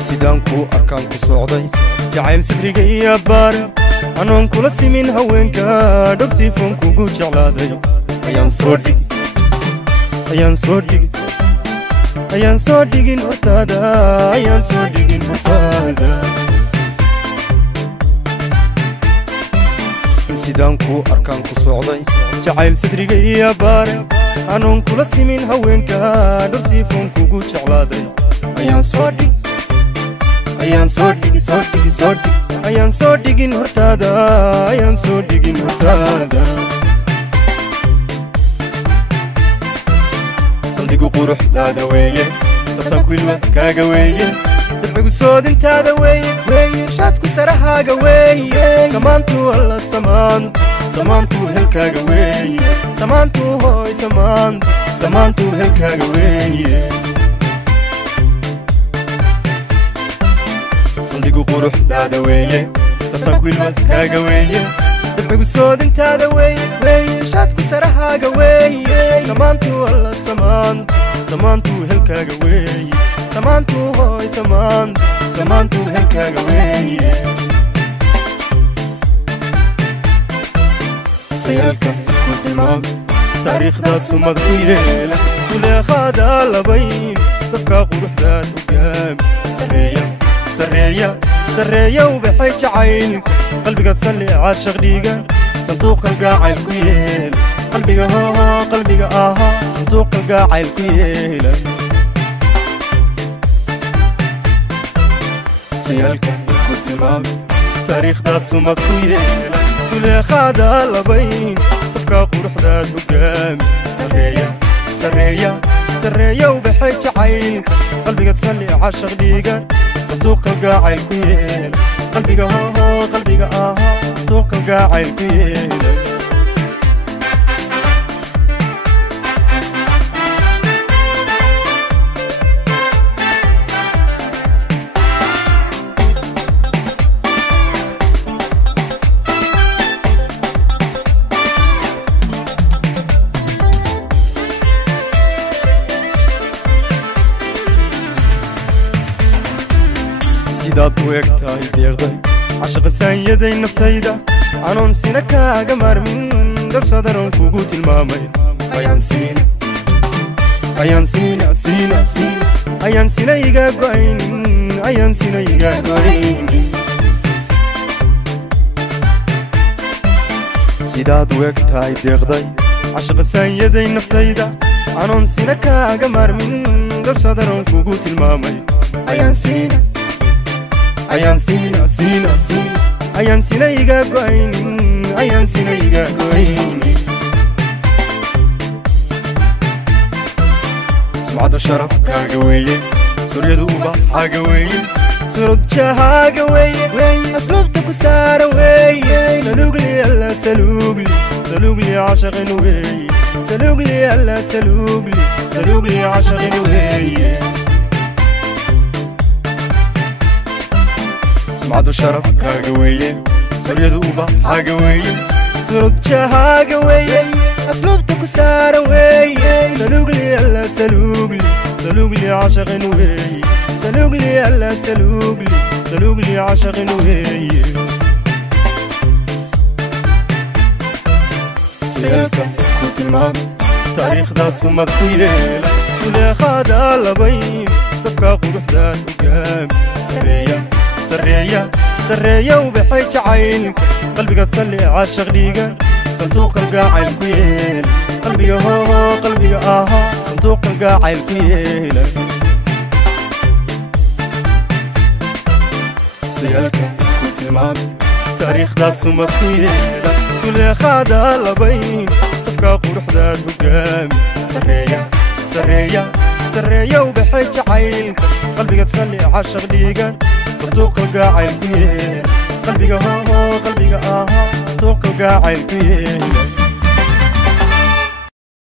sidaanku arkaan ku socday jacayl sadriga iyo baar anoon kula simin haweenka dhogsiifon kugu jeclaaday ayaan soo dhigin hortaada sidaanku arkaan ku socday jacayl sadriga iyo baar anoon kula simin haweenka dhogsiifon kugu jeclaaday ayaan soo dhigin hortaada saldhigu quruxdaada weeye sasanku ilwad kaaga weeye dabcigu soodintaada weeye shaadku sarahaaga weeye samaantu alla samaantu helkaaga weeye samaantu hooy samaantu helkaaga weeye saldhigu quruxdaada weeye sasanku ilwad kaaga weeye dabcigu soodintaada weeye shaadku sarahaaga weeye samaantu alla samaantu helkaaga weeye samaantu hooy samaantu helkaaga weeye sayalka ku tilmaam taariikhdaad sumad ku yeela suleekhaada labayn safkaa quruxdaad hogaami sareeya ubaxay jacaylka qalbigaad salli caashaq dhiiga sanduuq kalgacayl ku yeela qalbiga ahaa sanduuq kalgacayl ku yeela sayalka ku tilmaam taariikhdaad sumad ku yeela suleekhaada labayn safkaa quruxdaad hogaami sareeya ubaxay jacaylka qalbigaad salli caashaq dhiiga sanduuq kalgacayl ku yeela qalbiga ahaa sanduuq kalgacayl ku yeela sidaad u egtahay deeqday cashaqa saanyaday naftayda anoon sina kaaga maarmin darsadaroon kugu tilmaamay ayaan sina iga go'aynin sidaad u egtahay deeqday cashaqa saanyaday naftayda anoon sina kaaga maarmin darsadaroon kugu tilmaamay ayaan sina iga go'aynin sumcada sharafkaaga weeye suryadu ubaxaaga weeye surudjahaaga weeye asluubta ku saara weeye salugli alla salugli cashaqin weeye salugli alla salugli cashaqin weeye sumcadu sharafkaaga weeye suryadu ubaxaaga weeye surudjahaaga weeye asluubta ku saara weeye salugli alla salugli cashaqin weeye salugli alla salugli cashaqin weeye sayalka ku tilmaam taariikhdaad sumad ku yeela suleekhaada labayn safkaa quruxdaad hogaami sareeya ubaxay jacaylka qalbigaad salli caashaq dhiiga sanduuq kalgacayl ku yeela qalbiga ahaa sanduuq kalgacayl ku yeela sayalka ku tilmaam taariikhdaad sumad ku yeela suleekhaada labayn safkaa quruxdaad hogaami sareeya ubaxay jacaylka qalbigaad salli caashaq dhiiga sanduuq kalgacayl ku yeela qalbiga ahaa sanduuq kalgacayl ku yeela